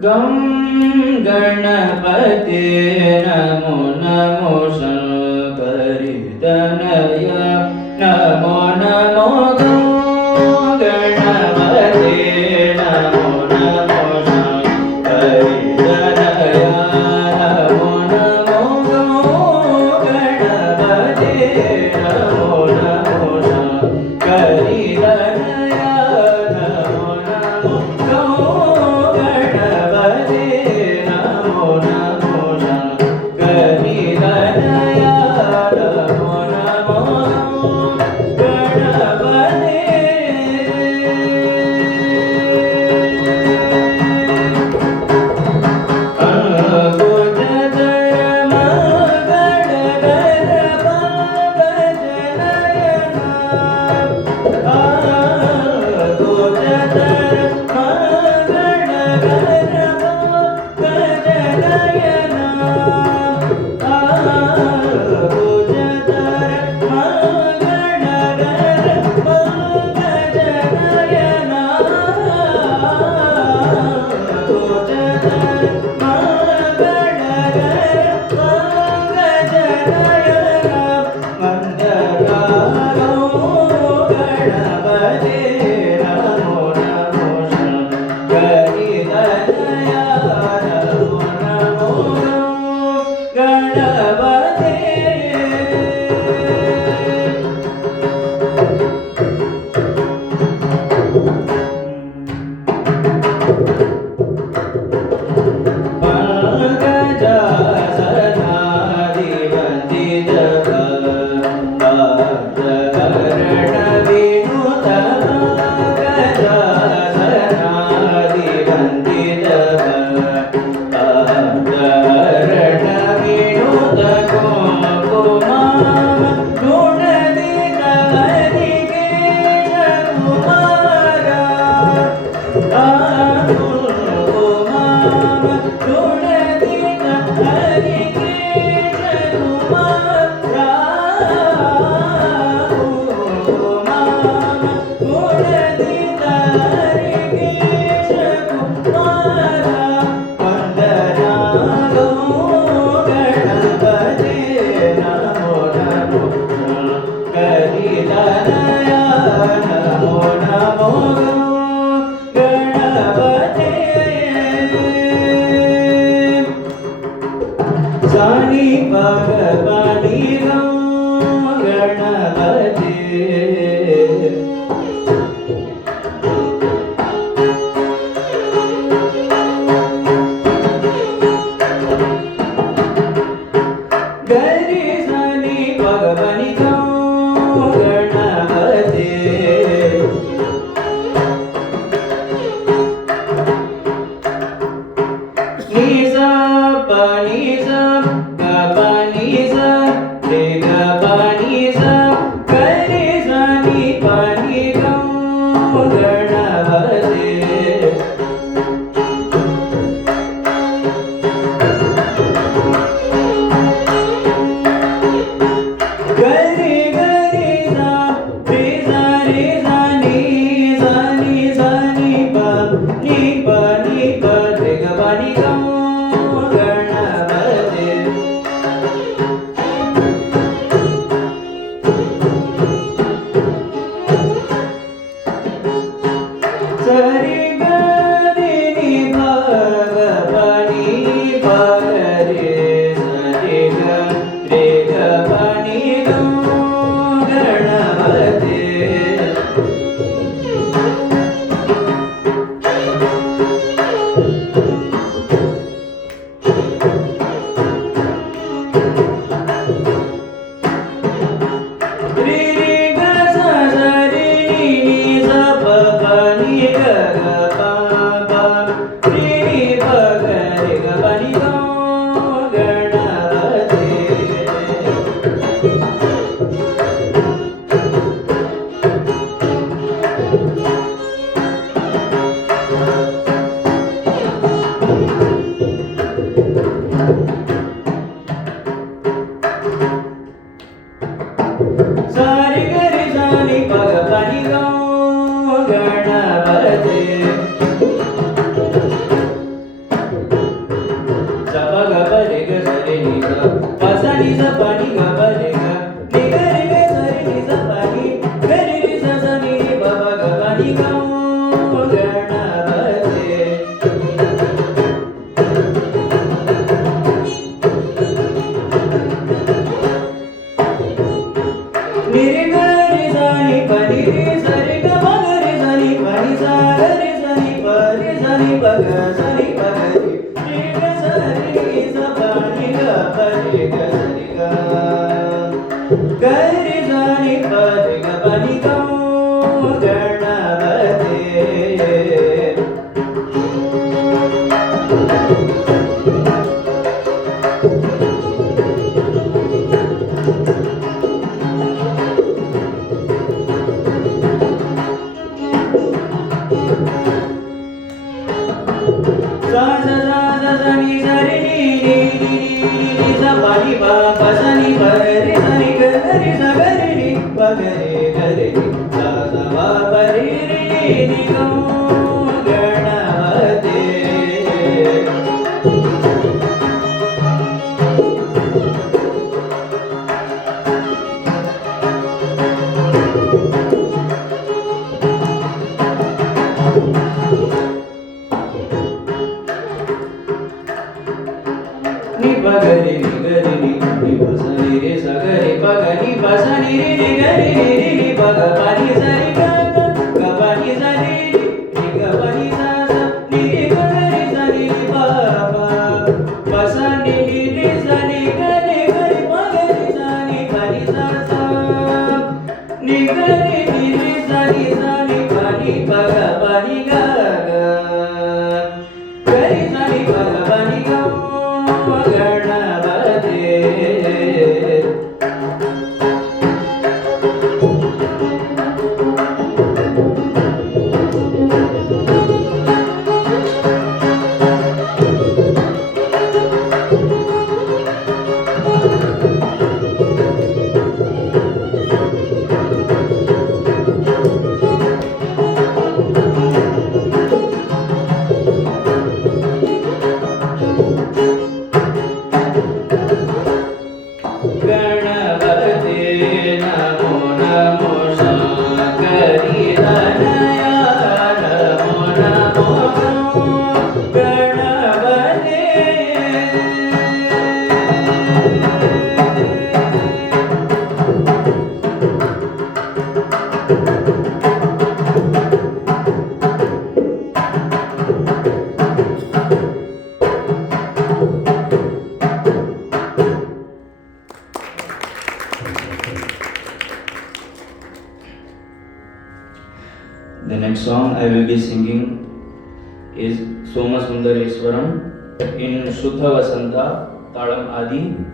ಗಂ ಗಣಪತಿ ನಮೋ ನಮೋ ಶಂಕರಿ ತನಯ ನಮೋ ನಮೋ ಗಂ ಗಣಪತಿ ನಮೋ ನಮೋ ಶಂಕರಿ ತನಯ ನಮೋ ನಮೋ ಗಂ ಗಣಪತಿ ನಮೋ ನಮೋ ಶಂಕರಿ ತನಯ ನಮೋ ನಮೋ ಗಂ ಗಣಪತಿ ನಮೋ ನಮೋ ಶಂಕರಿ ತನಯ ನಮೋ ನಮೋ ಗಣಪತಿ ಸಾನಿ ಭಗವಾನಿ ಗಣಪತಿ ಗರಿ ಸಾನಿ ಭಗವಾನಿ ಗಣಪತಿ ನಿಸಾ ಪನಿಸಾ ಗಪನಿಸಾ ರೇ ಗಪನಿಸಾ ಗರಿ ಸಾನಿ ಪನಿ ಗಣಪತಿ ಗರಿ ಗರಿ ಸಾ ರೇ ಸಾ ರೇ ಸಾ ನೀ ಸಾ ನೀ ಸಾ ನೀ ಪ ನೀ ಪ ನೀ ಪ ರೇ ಗ ಪ ನೀ ಗ ಗಣಪತಿ ಸರಿ ಗರಿ ನಿ ಪ ಗ ಪ ನೀ ಪ ಗ ರೇ ಸರಿ ಗ ರೇ ಗ ಪ ನೀ ಗ ಗಣಪತಿ ರಿ ರಿ ಗ ಸ ಸ ರಿ ನಿ ನಿ ಸ ಪ ಪ ನಿ ಗ ಗ ಪ ಪ ರಿ ನಿ ಪ ಗ ರೆ ಗ ಪ ನಿ ಗ ಗಣಪತಿ ಸಾರಿ ಗರಿ ಸಾನಿ ಪಗ ಪನಿ Ganapati pa ni ga pa re ga ni ga re ga sa re ni sa pa ni ga re ni sa sa ni ni pa pa ga pa ni ga Ganapate. Ni re ga re sa ni pa ni re sa re ga pa ga re sa ni pa ni sa ga re sa ni pa ga sa ni pa ga re re ga sa re ni sa pa ni ga pa re ga sa ni ga re sa ni pa re ga pa ni ga Ganapate. Sa sa sa sa sa ni sa re ni ni sa pa ni pa pa sa ni pa re sa ni ga re sa ga re ni pa ga re ni sa sa pa pa re ni ga Ganapate. Ni pa ga re ni pa sa ni re sa ga re pa ga ni pa sa ni re ni ga re ni pa ga pa ni sa ni ga pa ni sa ni ga pa ni sa sa ni re ga re sa ni pa pa sa ni re sa ni ga re pa ga ni sa ni pa ni sa sa ni ga re sa ni pa ni pa ga pa ni ga re sa ni pa ga pa ni ga Ganapate. Namo Namo Shankari Dhanaya Namo Namo Ganapate. The next song I will be singing is Soma Sundareswaram in Shuddha Vasanta Talam Adi.